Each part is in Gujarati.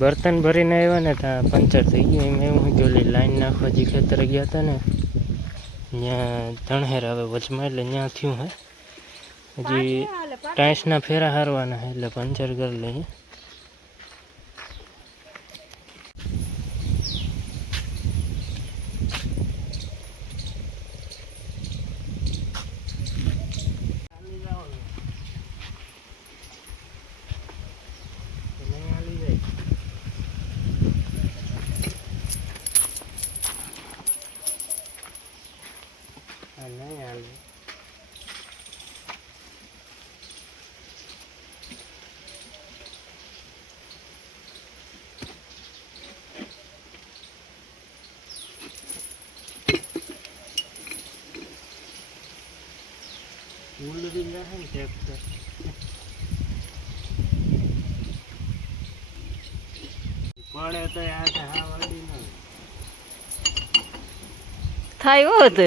બર્તન ભરીને આવ્યા ને ત્યાં પંચર થઈ ગયું. એમ એવું કે ઓલી લાઈન નાખવા જે ખેતરે ગયા હતા ને ત્યાં ધણહેર આવે વચમાં, એટલે ત્યાં થયું હે. હજી ટાઈસના ફેરા હારવાના હે એટલે પંચર કરી લઈએ. થાય હોત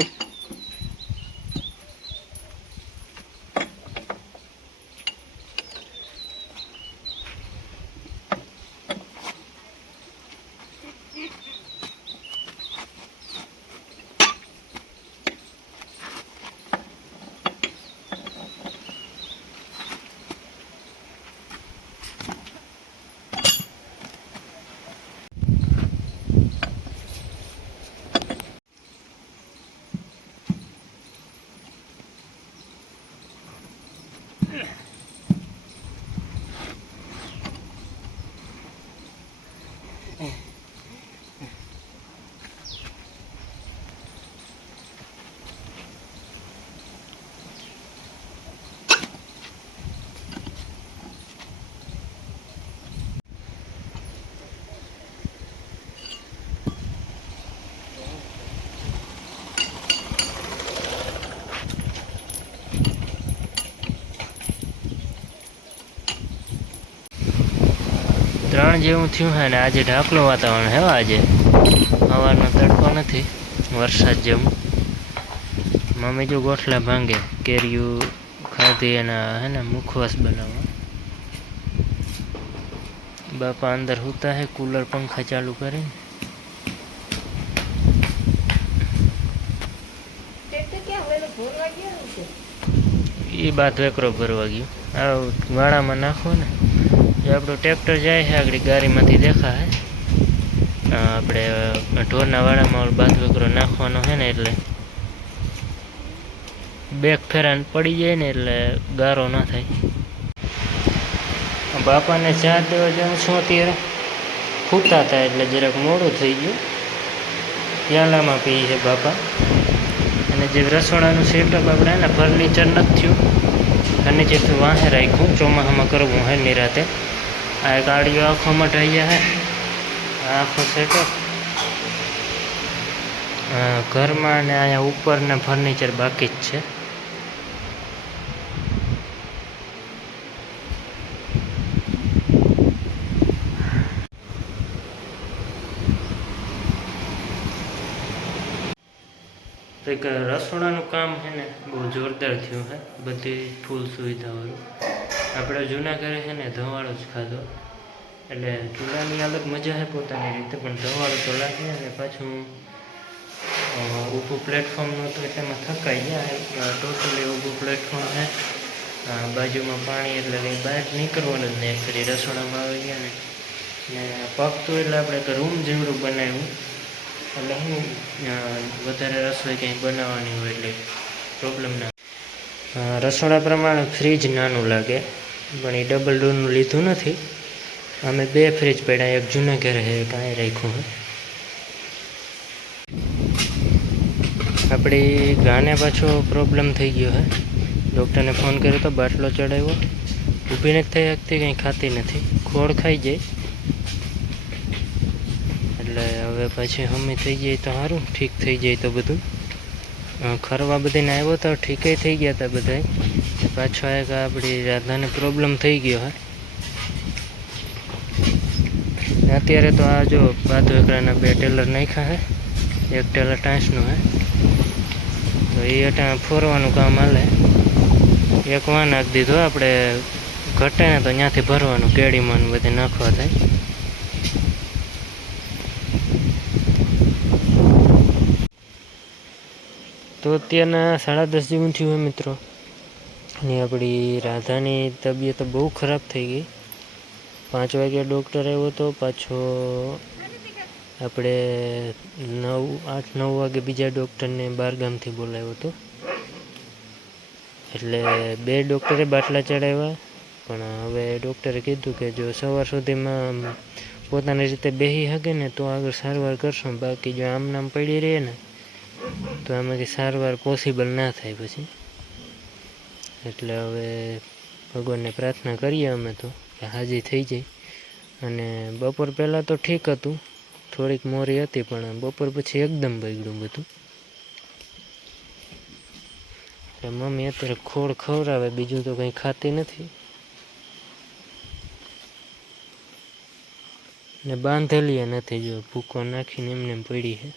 ત્રણ જેવું થયું હે ને આજે ઢાકલું વાતાવરણ હે. આજે સવારનો તડકો નથી, વરસાદ જેવું. મમ્મી જો ગોઠલા ભાંગે કેરીયું ખાધી એના હે ને મુખવાસ બનાવવા. બાપા અંદર સૂતા હે કુલર પંખા ચાલુ કરીને. એ બાદ વેકરો ભરવા ગયો. આ વાડામાં નાખો ને જે આપણું ટ્રેક્ટર જાય છે આગળ ગાડીમાંથી દેખાય. આપણે ઢોરના વાડામાં બાદ વેકરો નાખવાનો છે ને એટલે બેક ફેરાને પડી જાય ને એટલે ગારો ના થાય. બાપાને ચા દેવા જવાનું શું અત્યારે સૂતા હતા એટલે જરાક મોડું થઈ ગયું. પ્યાલામાં પી છે બાપા. અને જે રસોડાનું સેટઅપ આપણે ને ફર્નિચર નથી થયું, ફર્નિચરથી વાંહે રાખ્યું. ચોમાસામાં કરવું હે નિરાતે. આ એક આડીઓ આખો મટાઈ ગયા હે. આખો સેટઅપ ઘરમાં ને અહીંયા ઉપરના ફર્નિચર બાકી જ છે. એક રસોડાનું કામ છે ને બહુ જોરદાર થયું છે, બધી ફૂલ સુવિધાવાળું. આપણે જૂના ઘરે છે ને ધવાળો જ ખાધો, એટલે ચૂલાની અલગ મજા છે પોતાની રીતે, પણ ધવાળો તો લાગે. અને પાછું ઊભું પ્લેટફોર્મ નહોતું એટલે એમાં થકાઈ ગયા. ટોટલી ઊભું પ્લેટફોર્મ છે, બાજુમાં પાણી, એટલે કંઈ બહાર નીકળવાનું જ નહીં. ફરી રસોડામાં આવી ગયા ને પગતું એટલે આપણે તો રૂમ જેવડું બનાવ્યું. એટલે હું વધારે રસોઈ કંઈ બનાવવાની હોય એટલે પ્રોબ્લેમ ના. રસોડા પ્રમાણે ફ્રીજ નાનું લાગે, પણ એ ડબલ ડોરનું લીધું નથી. અમે બે ફ્રીજ પડ્યા, એક જૂના ઘરે છે, એક અહીં રાખ્યું છે. આપણી ગાને પાછો પ્રોબ્લેમ થઈ ગયો છે. ડૉક્ટરને ફોન કર્યો તો બાટલો ચડાવ્યો, ઊભી નથી થઈ શકતી, કંઈ ખાતી નથી, ખોળ ખાઈ જાય. એટલે હવે પછી હમી થઈ જાય તો સારું, ઠીક થઈ જાય તો બધું. ખરવા બધાને આવ્યો તો ઠીકે થઈ ગયા હતા બધા. પાછો એક આપણી રાધાને પ્રોબ્લેમ થઈ ગયો હે. અત્યારે તો આ જો બાદ વેકરાના બે ટેલર નાખ્યા છે, એક ટેલર ટાંસનું છે. તો એ અટાણે ફોરવાનું કામ હાલે. એક વા નાખી દીધો, આપણે ઘટે ને તો ત્યાંથી ભરવાનું કેડીમાં બધે નાખવા થાય. તો અત્યારના 10:30 જેવું થયું હોય મિત્રો. અને આપણી રાધાની તબિયત બહુ ખરાબ થઈ ગઈ. 5 વાગ્યા ડૉક્ટર આવ્યો હતો, પાછો આપણે 8-9 વાગે બીજા ડૉક્ટરને બહારગામથી બોલાવ્યો હતો. એટલે 2 ડૉક્ટરે બાટલા ચડાવ્યા. પણ હવે ડૉક્ટરે કીધું કે જો સવાર સુધીમાં પોતાની રીતે બેસી શકે ને તો આગળ સારવાર કરશું, બાકી જો આમ નામ પડી રહે ને તો આમાંથી સારવાર પોસિબલ ના થાય પછી. એટલે હવે ભગવાનને પ્રાર્થના કરીએ અમે તો કે હાજી થઈ જાય. અને બપોર પહેલાં તો ઠીક હતું, થોડીક મોરી હતી, પણ બપોર પછી એકદમ બગડ્યું બધું. એટલે મમ્મી અત્યારે ખોળ ખવડાવે, બીજું તો કંઈ ખાતી નથી. ને બાંધેલી નથી, જો ભૂકો નાખીને એમને પડી છે.